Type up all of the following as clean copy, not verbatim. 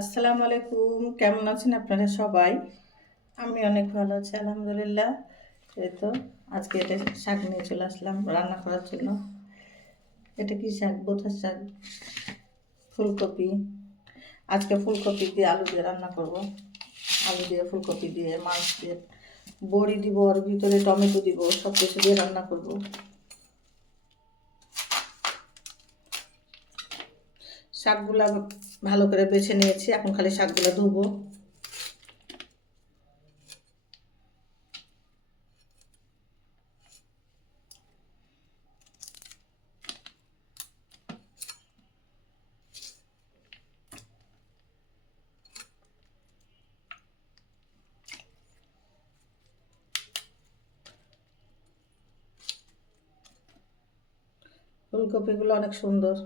আসসালামু আলাইকুম, কেমন আছেন আপনারা সবাই? আমি অনেক ভালো আছি আলহামদুলিল্লাহ। এই তো আজকে এটা শাক নিয়ে চলে আসলাম রান্না করার জন্য। এটা কি শাক? বোথা শাক, ফুলকপি। আজকে ফুলকপি দিয়ে আলু দিয়ে রান্না করব। আলু দিয়ে, ফুলকপি দিয়ে, মাছ দিয়ে, বড়ি দিব, ওর ভিতরে টমেটো দিব, সব কিছু দিয়ে রান্না করব। শাকগুলা ভালো করে বেছে নিয়েছি, এখন খালি শাকগুলা ধুবো। ফুলকপিগুলো অনেক সুন্দর।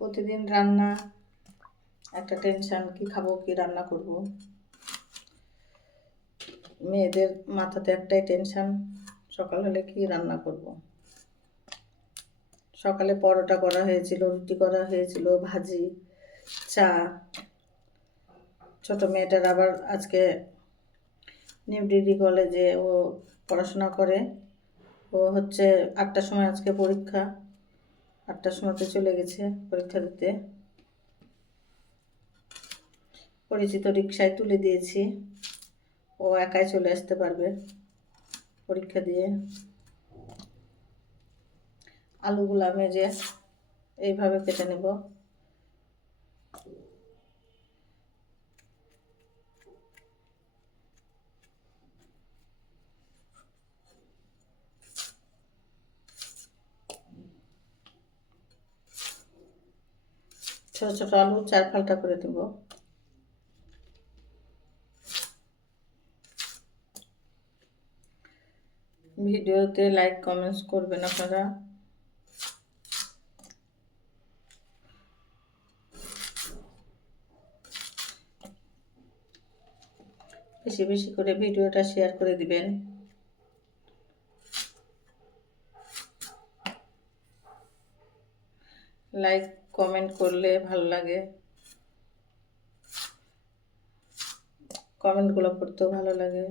প্রতিদিন রান্না একটা টেনশন, কি খাবো, কি রান্না করব। মেয়েদের মাথাতে একটাই টেনশন, সকাল হলে কি রান্না করব। সকালে পরোটা করা হয়েছিল, রুটি করা হয়েছিল, ভাজি, চা। ছোট মেয়েটার আবার আজকে নিউ ডিগ্রি কলেজে ও পড়াশোনা করে। ও হচ্ছে 8টার সময় আজকে পরীক্ষা, 8টার সময়তে চলে গেছে পরীক্ষা দিতে। পরিচিত রিক্সায় তুলে দিয়েছি, ও একাই চলে আসতে পারবে পরীক্ষা দিয়ে। আলুগুলা ভেজে এইভাবে কেটে নেব। ছোট ছোট আলু 4 ফালটা করে দেব। ভিডিওতে লাইক কমেন্টস করবেন আপনারা। বেশি বেশি করে ভিডিওটা শেয়ার করে দিবেন। লাইক কমেন্ট করলে ভালো লাগে, কমেন্টগুলো পড়তেও ভালো লাগে।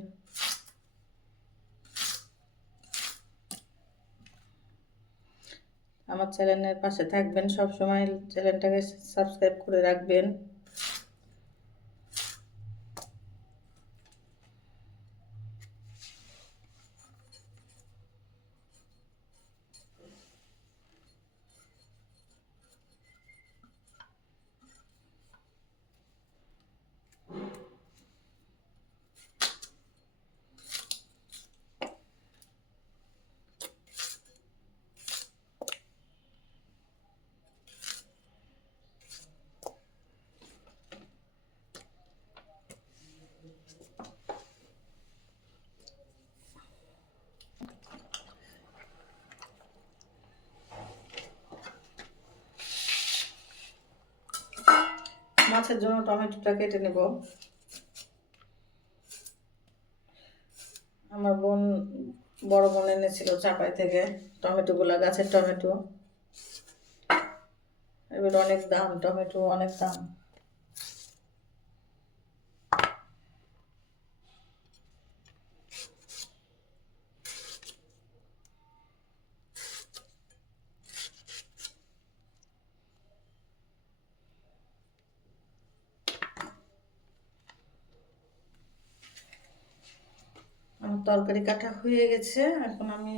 আমার চ্যানেলের পাশে থাকবেন, সব সময় চ্যানেলটাকে সাবস্ক্রাইব করে রাখবেন। মাছের জন্য টমেটোটা কেটে নেব। আমার বড় বোন এনেছিল চাপাই থেকে টমেটোগুলা, গাছের টমেটো। এবার অনেক দাম, টমেটো অনেক দাম। আমার তরকারি কাটা হয়ে গেছে, এখন আমি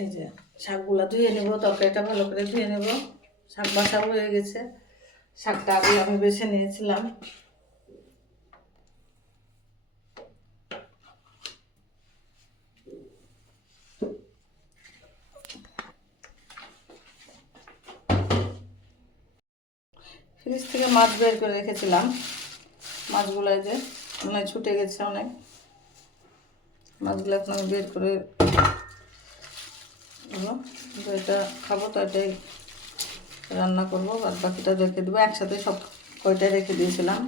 এই যে শাকগুলা ধুয়ে নেব, তরকারিটা ভালো করে ধুয়ে নেব। শাক বাছাও হয়ে গেছে, শাকটা আগে আমি বেছে নিয়েছিলাম। ফ্রিজ থেকে মাছ বের করে রেখেছিলাম, মাছগুলো যে মনে হয় ছুটে গেছে অনেক। মাছগুলো এখন আমি বের করে এটা খাবো, তো এটাই রান্না করবো, আর বাকিটা রেখে দেবো। একসাথে সব কয়টাই রেখে দিয়েছিলাম,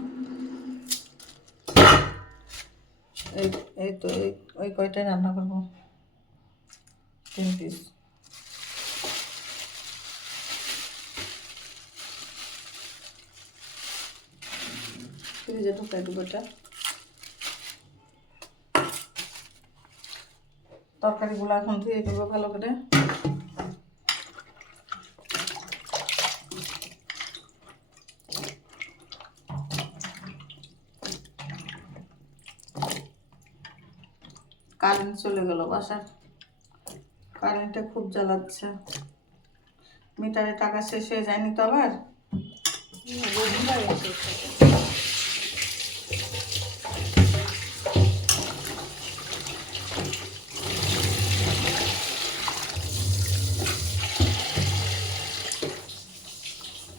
এই এই তো ওই কয়টাই রান্না করবো, 3 পিস। ফ্রিজে ঢুকাই দেবো এটা। তরকারিগুলো এখন ধুয়ে দেবো ভালো করে। কারেন্ট চলে গেল বাসার, কারেন্টটা খুব জ্বালাচ্ছে। মিটারে টাকা শেষ হয়ে যায়নি তো আবার।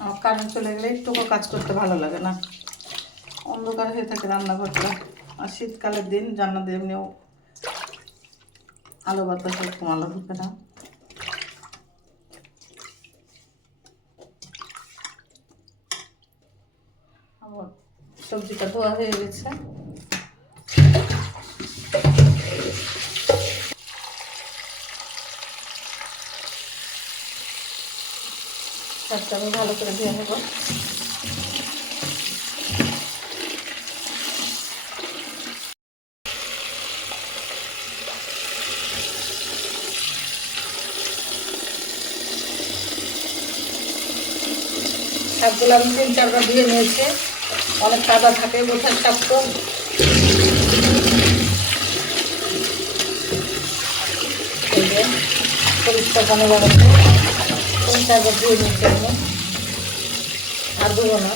আমার কারেন্ট চলে গেলে একটুকু কাজ করতে ভালো লাগে না, অন্ধকার হয়ে থাকে রান্নাঘরটা। আর শীতকালের দিন জান্নাত এমনিও আলো বাতাস একটু আলো ঢুকে না। আবার সবজিটা ধোয়া হয়ে গেছে, শাকটা আমি ভালো করে ধুয়ে নেব। শাকগুলো আমি 3-4 বার ধুয়ে নিয়েছি, অনেক কাদা থাকে বোঝার শাক তো। পরিষ্কার পানি লাগাচ্ছে, 3-4 বার ধুয়ে নিয়েছি আমি, আর ধুবো না।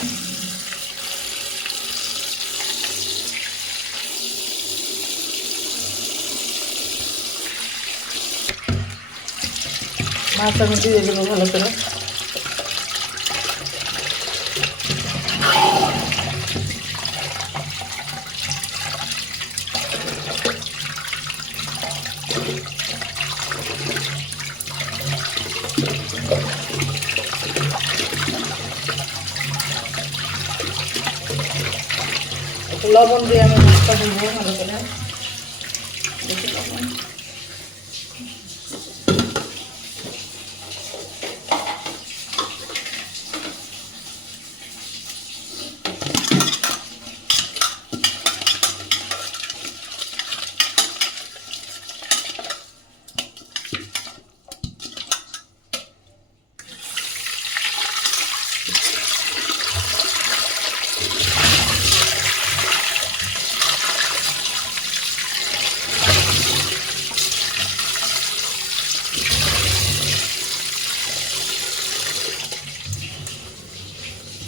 মাছ আমি ধুয়ে দেবো ভালো করে। লবণ দিয়ে আমি মাছটা ধুবো ভালো করে, দেখি লবণ।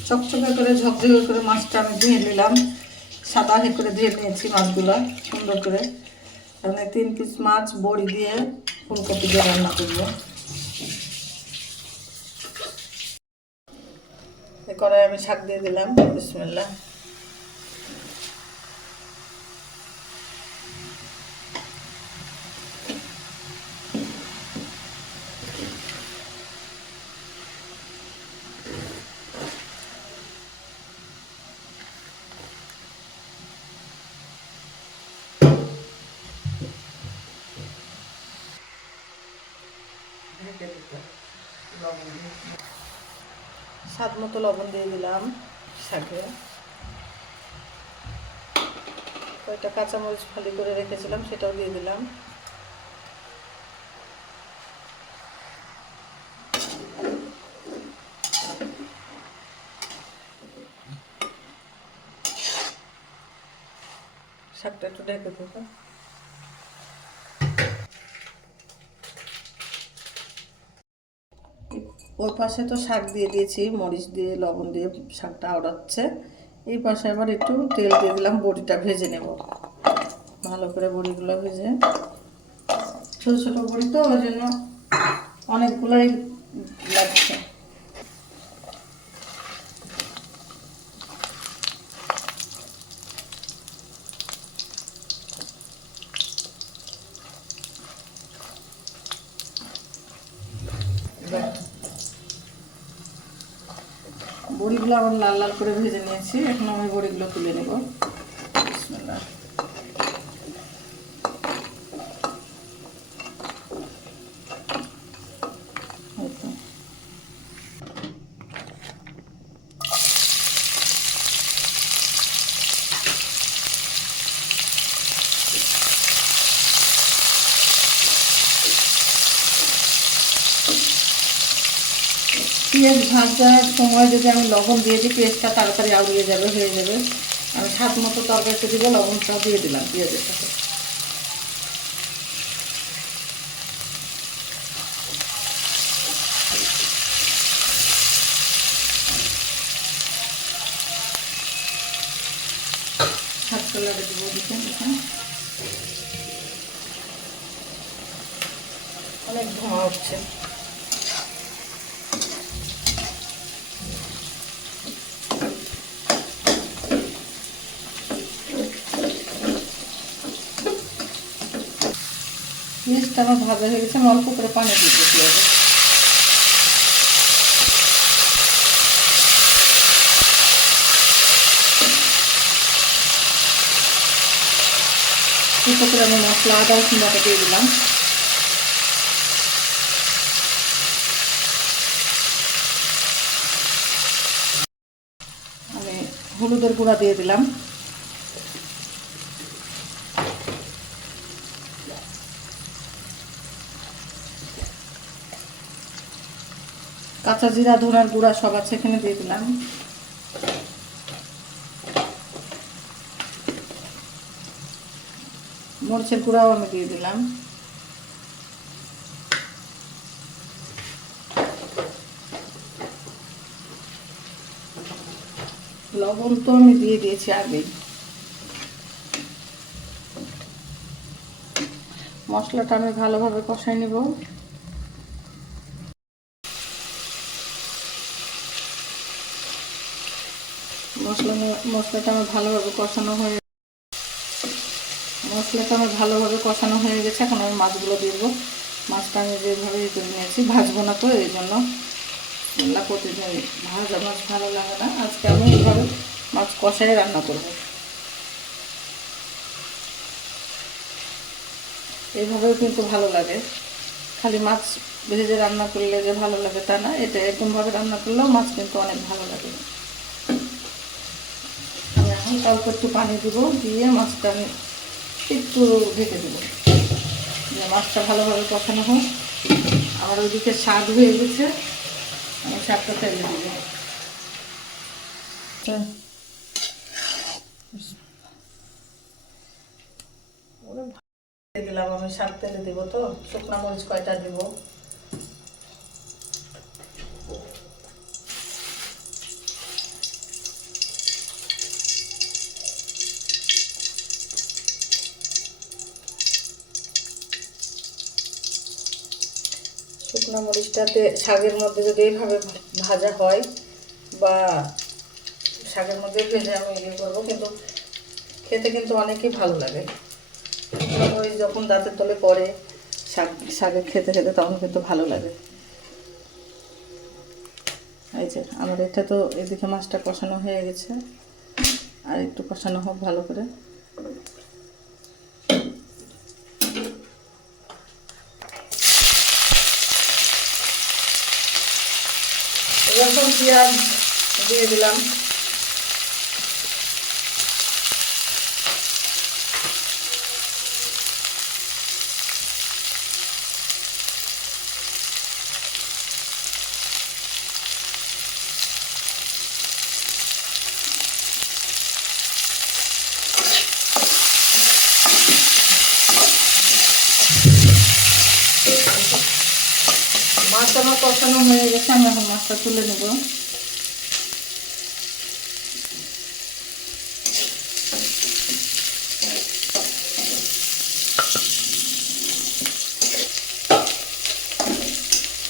চকচকে করে ঝকঝকে করে মাছটা আমি ধুয়ে নিলাম, সাদা করে ধুয়ে নিয়েছি মাছগুলো সুন্দর করে। তাহলে 3 পিস মাছ বড়ি দিয়ে ফুলকপি দিয়ে রান্না করবো। কড়াই আমি শাক দিয়ে দিলাম, বিসমিল্লাহ। স্বাদ মতো লবণ দিয়ে দিলাম শাকে। কয়েকটা কাঁচামরিচ ফালি করে রেখেছিলাম, সেটাও দিয়ে দিলাম। শাকটা একটু ঢেকে দেবো। ওই পাশে তো শাক দিয়ে দিয়েছি, মরিচ দিয়ে লবণ দিয়ে শাকটা আওড়াচ্ছে। এই পাশে আবার একটু তেল দিয়ে দিলাম, বড়িটা ভেজে নেব ভালো করে। বড়িগুলো ভেজে, ছোটো ছোটো বড়ি তো ওই জন্য অনেকগুলোই লাগছে। বড়িগুলো আবার লাল লাল করে ভেজে নিয়েছি। এখন আমি বড়িগুলো তুলে নেব। বিসমিল্লাহ। পেঁয়াজ ভাজার সময় যদি আমি লবণ দিয়ে দিই, পেঁয়াজটা তাড়াতাড়ি আউড়িয়ে যাবে, হয়ে যাবে। আমি স্বাদ মতো তরকারিতে দিব, লবণটাও দিয়ে দিলাম পেঁয়াজের সাথে। হাত কালারে দিব দিচ্ছেন, অনেক ধোঁয়া উঠছে। পেঁয়াজটা আমার ভাজা হয়ে গেছে। আমি অল্প করে পানি দিতে পেঁয়াজে। এরপর করে আমি মশলা আদা রসুন বাটা দিয়ে দিলাম। আমি হলুদের গুঁড়া দিয়ে দিলাম। কাঁচা জিরা ধনার গুঁড়া সব আছে, এখানে দিয়ে দিলাম। মরিচের গুঁড়াও আমি দিয়ে দিলাম। লবণ তো আমি দিয়ে দিয়েছি আগেই। মশলাটা আমি ভালোভাবে কষাই নেব। মশলাটা আমার ভালোভাবে কষানো হয়ে গেছে। এখন আমি মাছগুলো দিয়ে দেবো। মাছটা আমি যেভাবে করে নিয়েছি, ভাজবো না তো, এই জন্য প্রতিদিন ভাজা মাছ ভালো লাগে না। আজকে আমি এইভাবে মাছ কষাই রান্না করব। এইভাবেও কিন্তু ভালো লাগে। খালি মাছ ভেজে রান্না করলে যে ভালো লাগে তা না, এটা এরকমভাবে রান্না করলেও মাছ কিন্তু অনেক ভালো লাগে। আমি এখন অল্প একটু পানি দেবো, দিয়ে মাছটা আমি একটু ঢেকে দেবো, মাছটা ভালোভাবে কষানো হোক। আমার ওইদিকে শাক হয়ে গেছে, আমি শাকটা ফেলে দেবো। দিলাম আমি শাক তেলে দিব, তো শুকনা মরিচ কয়টা দিব। শুকনো মরিচটাতে শাকের মধ্যে যদি এইভাবে ভাজা হয়, বা শাকের মধ্যে ভেজে আমি ইয়ে করবো, কিন্তু খেতে কিন্তু অনেকই ভালো লাগে। শুকনো মরিচ যখন দাঁতের তলে পড়ে, শাকে খেতে খেতে তখন কিন্তু ভালো লাগে। এই যে আমার এটা তো এদিকে মাছটা কষানো হয়ে গেছে, আর একটু কষানো হোক ভালো করে। রসুন পেঁয়াজ দিয়ে দিলাম। মাছ আমার কষানো হয়ে গেছে, আমি এখন মাছটা তুলে নেব।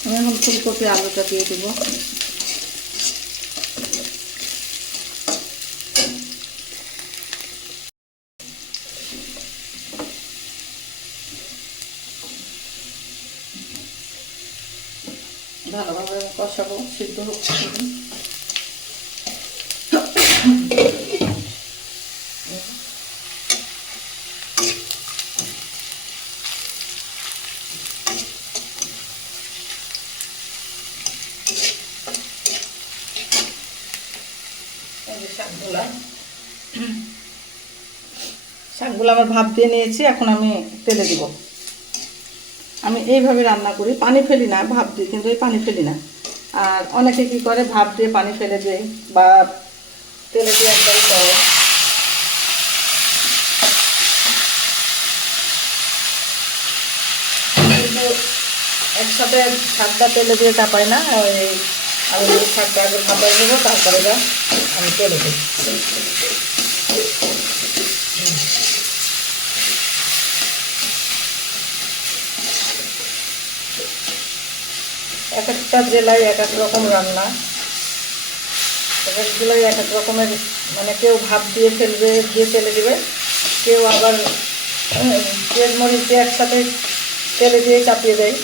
আমি এখন ফুলকপি আলুটা দিয়ে দেবো। ভালোভাবে কষাবো, সিদ্ধ হোক। শাকগুলো আমার ভাপ দিয়ে নিয়েছি, এখন আমি তেলে দিব। আমি এইভাবে রান্না করি, পানি ফেলি না, ভাপ দিই, কিন্তু এই পানি ফেলি না। আর অনেকে কী করে, ভাপ দিয়ে পানি ফেলে দেয় বা তেলে দিয়ে একবারই করে। কিন্তু একসাথে শাকটা তেলে দিয়ে চাপাই না, আমি শাকটা আগে ভাপাই নেবো, তারপরে আমি তেলে দিই। এক একটা জেলায় এক এক রকম রান্না, এক এক জেলায় এক এক রকমের, মানে কেউ ভাপ দিয়ে ফেলবে, দিয়ে তেলে দেবে, কেউ আবার পেঁয়াজ মরিচ দিয়ে একসাথে তেলে দিয়ে চাপিয়ে দেয়।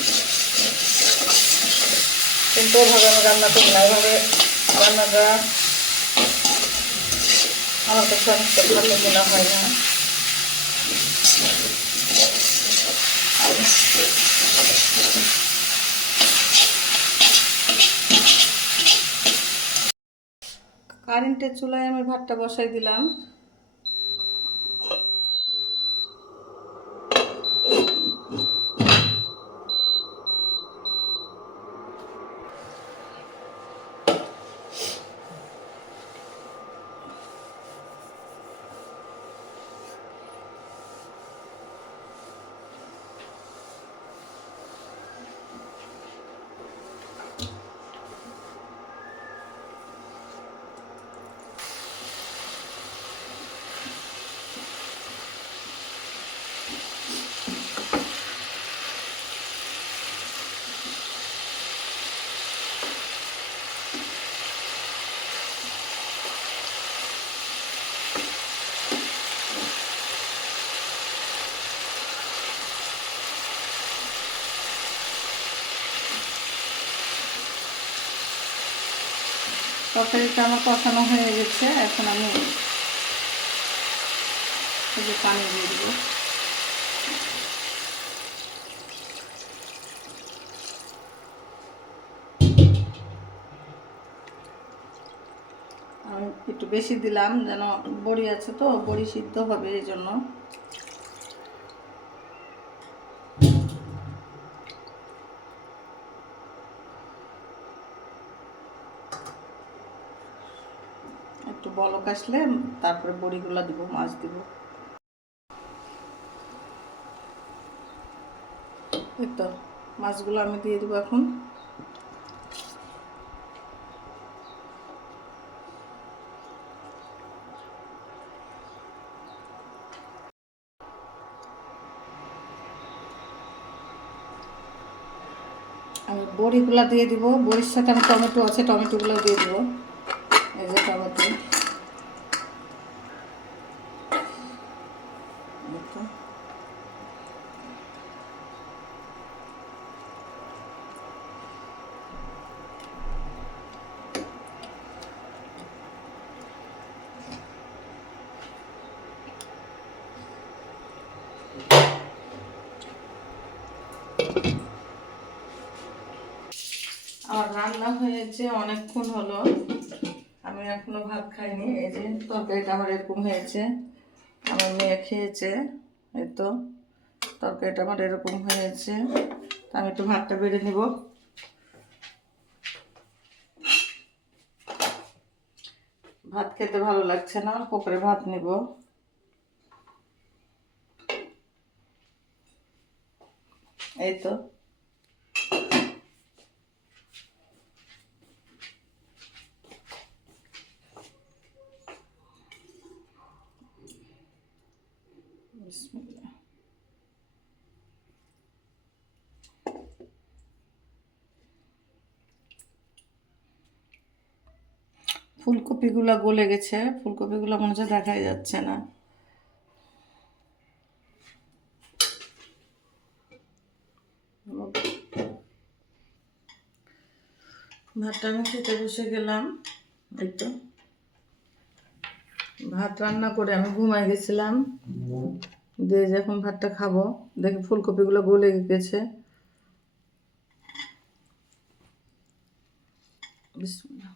কিন্তু ওভাবে আমি রান্না করি না, এভাবে রান্নাটা আমার কাছে অনেকটা ভালো মনে হয় না। কারেন্টের চুলায় আমি ভাতটা বসাই দিলাম। তরকারিটা আমার কষানো হয়ে গেছে, এখন আমি পানি দিয়ে দেবো। আমি একটু বেশি দিলাম, যেন বড়ি আছে তো, বড়ি সিদ্ধ হবে, এই জন্য। একটু বলক আসলে তারপরে বড়িগুলো দিব, মাছ দিব। এই তো মাছগুলো আমি দিয়ে দেবো এখন। আমি বড়িগুলো দিয়ে দিব, বড়ির সাথে আমি টমেটো আছে, টমেটোগুলো দিয়ে দেবো। এই যে টমেটো, আমার রান্না হয়েছে অনেকক্ষণ হলো, আমি এখনো ভাত খাইনি। এই যে তরকারিটা আমার এরকম হয়েছে, আমার মেয়ে খেয়েছে। এই তো তরকারিটা আমার এরকম হয়েছে, আমি একটু ভাতটা বেড়ে নিব। ভাত খেতে ভালো লাগছে না, অল্প করে ভাত নিব। এই তো বিসমিল্লাহ। ফুলকপিগুলো গলে গেছে, ফুলকপিগুলো মনে হচ্ছে দেখাই যাচ্ছে না। ভাতটা আমি খেতে বসে গেলাম। এই তো ভাত রান্না করে আমি ঘুমাই গেছিলাম, দিয়ে যখন ভাতটা খাবো দেখি ফুলকপিগুলো গলে গেছে। বিসমিল্লাহ।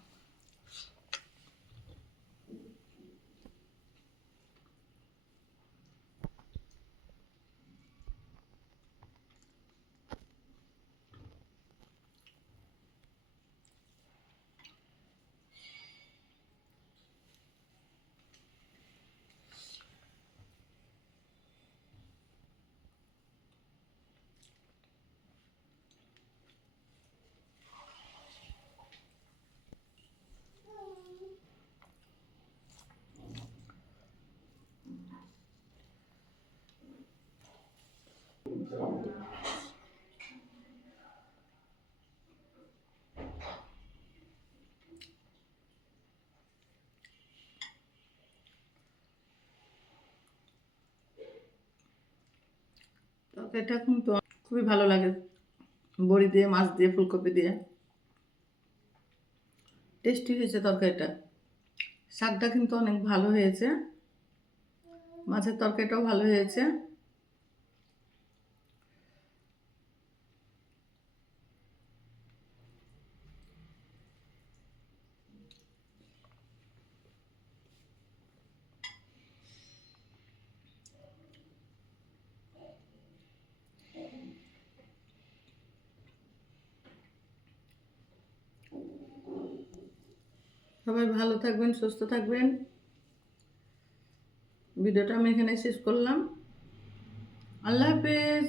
তরকারিটা কিন্তু খুবই ভালো লাগে, বড়ি দিয়ে, মাছ দিয়ে, ফুলকপি দিয়ে টেস্টি হয়েছে তরকারিটা। শাকটা কিন্তু অনেক ভালো হয়েছে, মাছের তরকারিটাও ভালো হয়েছে। সবাই ভালো থাকবেন, সুস্থ থাকবেন। ভিডিওটা আমি এখানে শেষ করলাম। আল্লাহ হাফেজ।